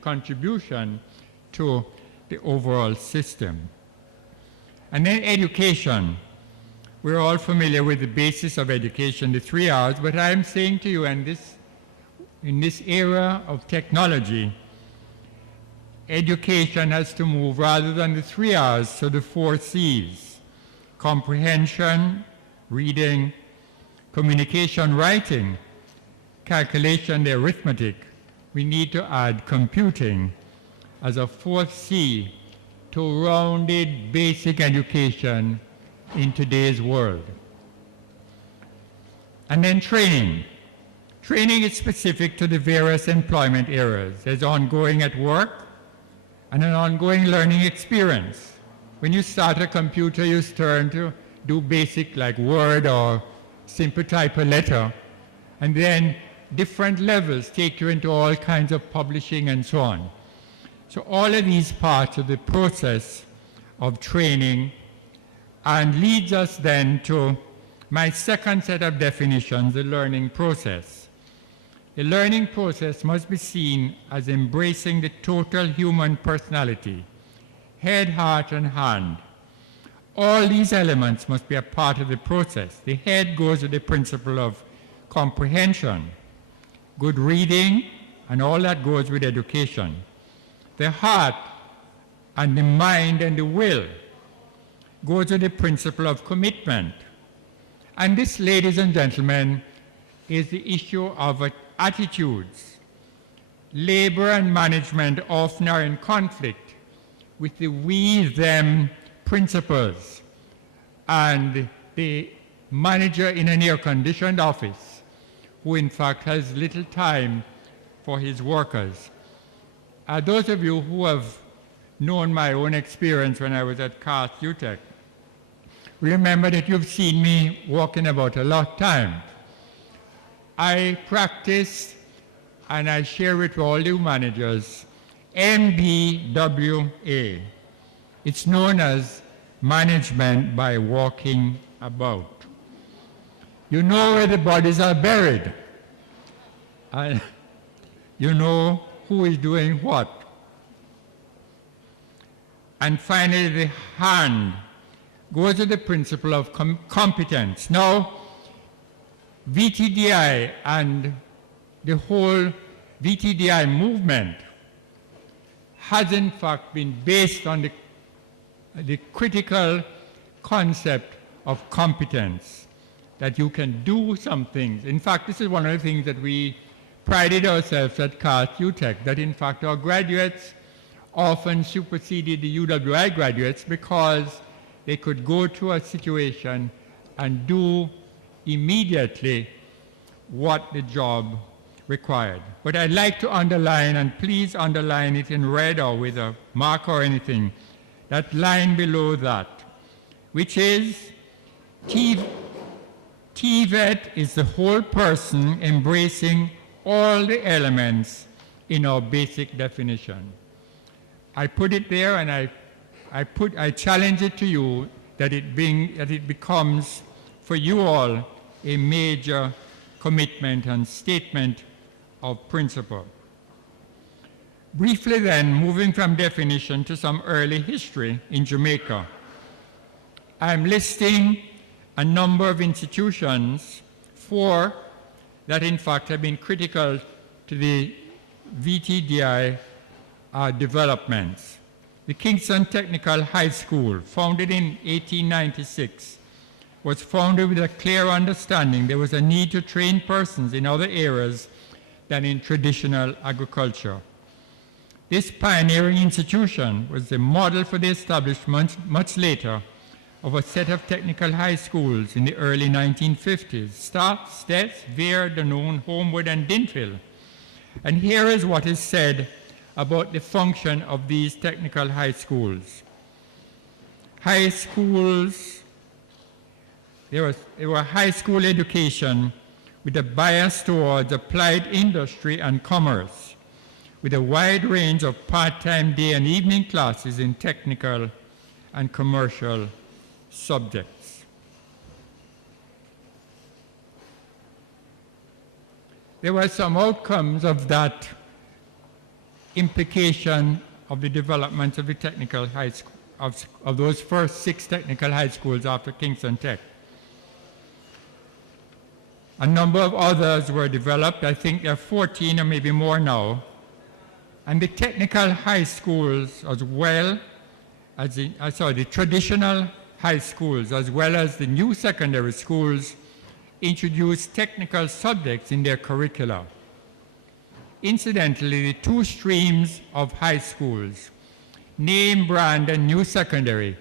contribution to the overall system. And then education. We're all familiar with the basis of education, the 3 R's, but I'm saying to you, in this era of technology, education has to move rather than the 3 R's to the 4 C's: comprehension, reading, communication, writing, calculation, the arithmetic. We need to add computing as a 4th C to rounded basic education in today's world. And then training. Training is specific to the various employment areas. There's ongoing at work and an ongoing learning experience. When you start a computer, you learn to do basic like Word or simple type a letter, and then different levels take you into all kinds of publishing and so on. So all of these parts of the process of training, and leads us then to my second set of definitions, the learning process. The learning process must be seen as embracing the total human personality, head, heart, and hand. All these elements must be a part of the process. The head goes with the principle of comprehension, good reading, and all that goes with education. The heart and the mind and the will goes to the principle of commitment. And this, ladies and gentlemen, is the issue of attitudes. Labor and management often are in conflict with the we-them principles. And the manager in an air-conditioned office, who in fact has little time for his workers. Those of you who have known my own experience when I was at CAST UTEC, remember that you've seen me walking about a lot of time. I practice and I share with all you managers MBWA. It's known as management by walking about. You know where the bodies are buried. And you know who is doing what. And finally, the hand goes to the principle of competence. Now, VTDI and the whole VTDI movement has in fact been based on the critical concept of competence, that you can do some things. In fact, this is one of the things that we prided ourselves at CAST UTEC, that in fact our graduates often superseded the UWI graduates because they could go to a situation and do immediately what the job required. But I'd like to underline, and please underline it in red or with a mark or anything, that line below that, which is TVET is the whole person embracing all the elements in our basic definition. I put it there, and I challenge it to you that it becomes for you all a major commitment and statement of principle. Briefly then, moving from definition to some early history in Jamaica. I'm listing a number of institutions, 4 that in fact have been critical to the VTDI developments. The Kingston Technical High School, founded in 1896, was founded with a clear understanding there was a need to train persons in other areas than in traditional agriculture. This pioneering institution was the model for the establishment much later of a set of technical high schools in the early 1950s, Stotts, Stets, Vere, Danone, Homewood, and Dinfield. And here is what is said about the function of these technical high schools. High schools, there were high school education with a bias towards applied industry and commerce, with a wide range of part-time day and evening classes in technical and commercial subjects. There were some outcomes of that implication of the development of the technical high school, of those first 6 technical high schools after Kingston Tech. A number of others were developed. I think there are 14 or maybe more now. And the technical high schools, as well as the traditional high schools, as well as the new secondary schools, introduce technical subjects in their curricula. Incidentally, the 2 streams of high schools, name, brand, and new secondary,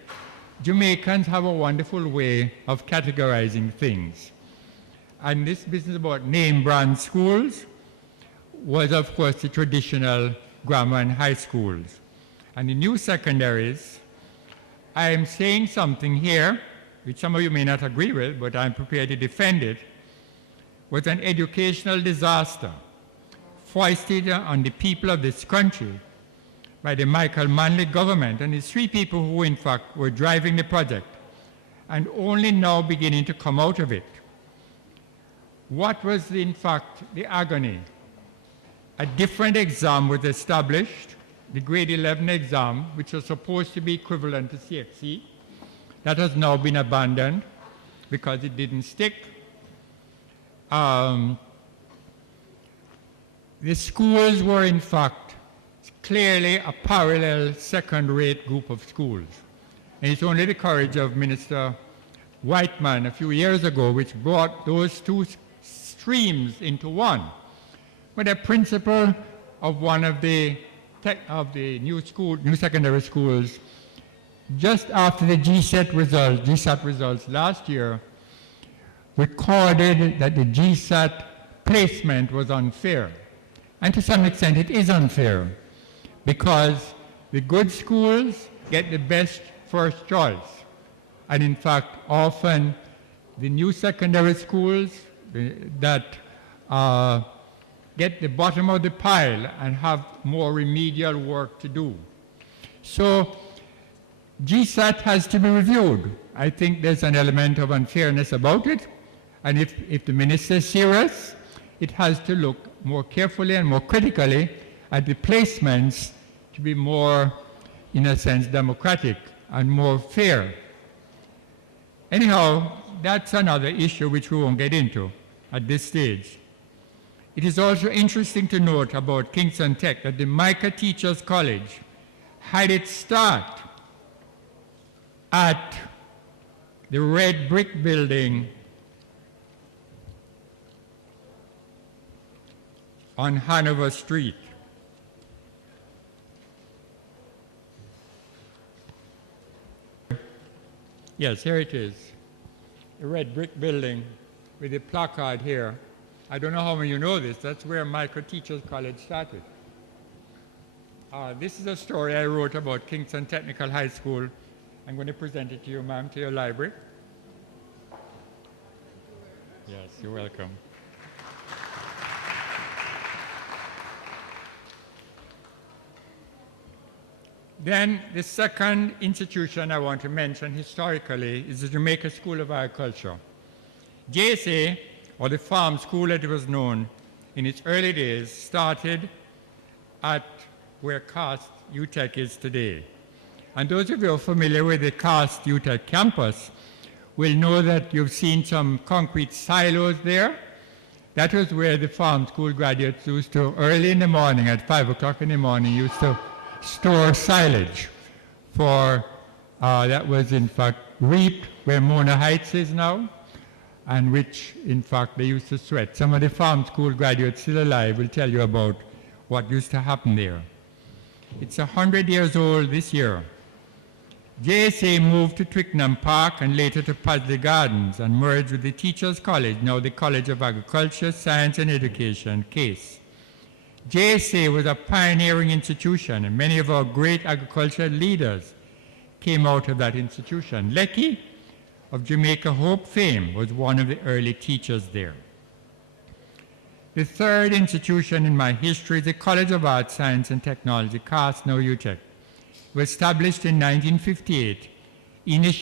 Jamaicans have a wonderful way of categorizing things. And this business about name, brand schools was, of course, the traditional grammar and high schools. And the new secondaries, I am saying something here, which some of you may not agree with, but I'm prepared to defend it, was an educational disaster foisted on the people of this country by the Michael Manley government and the 3 people who, in fact, were driving the project and only now beginning to come out of it. What was, in fact, the agony? A different exam was established, the grade 11 exam, which was supposed to be equivalent to CFC. That has now been abandoned because it didn't stick. The schools were, in fact, clearly a parallel second-rate group of schools. And it's only the courage of Minister Whiteman a few years ago which brought those 2 streams into one. But the principal of one of the new secondary schools, just after the GSAT results last year, recorded that the GSAT placement was unfair. And to some extent it is unfair, because the good schools get the best first choice. And in fact, often the new secondary schools that get the bottom of the pile and have more remedial work to do. So GSAT has to be reviewed. I think there's an element of unfairness about it. And if the minister is serious, it has to look more carefully and more critically at the placements to be more, in a sense, democratic and more fair. Anyhow, that's another issue which we won't get into at this stage. It is also interesting to note about Kingston Tech that the Jamaica Teachers College had its start at the red brick building on Hanover Street. Yes, here it is, a red brick building with a placard here. I don't know how many you know this, that's where Jamaica Teachers College started. This is a story I wrote about Kingston Technical High School. I'm going to present it to you, ma'am, to your library. Yes, you're welcome. Then the second institution I want to mention historically is the Jamaica School of Agriculture. JSA, or the farm school as it was known in its early days, started at where CAST UTEC is today. And those of you who are familiar with the CAST UTEC campus will know that you've seen some concrete silos there. That was where the farm school graduates used to, early in the morning, at 5 o'clock in the morning, used to store silage for, that was in fact reaped where Mona Heights is now, and which in fact they used to sweat. Some of the farm school graduates still alive will tell you about what used to happen there. It's 100 years old this year. JSA moved to Twickenham Park and later to Paisley Gardens and merged with the Teachers College, now the College of Agriculture, Science and Education, CASE. JSA was a pioneering institution, and many of our great agricultural leaders came out of that institution. Lecky, of Jamaica Hope fame, was one of the early teachers there. The third institution in my history is the College of Arts, Science and Technology, CAST, now UTEC. It was established in 1958, initially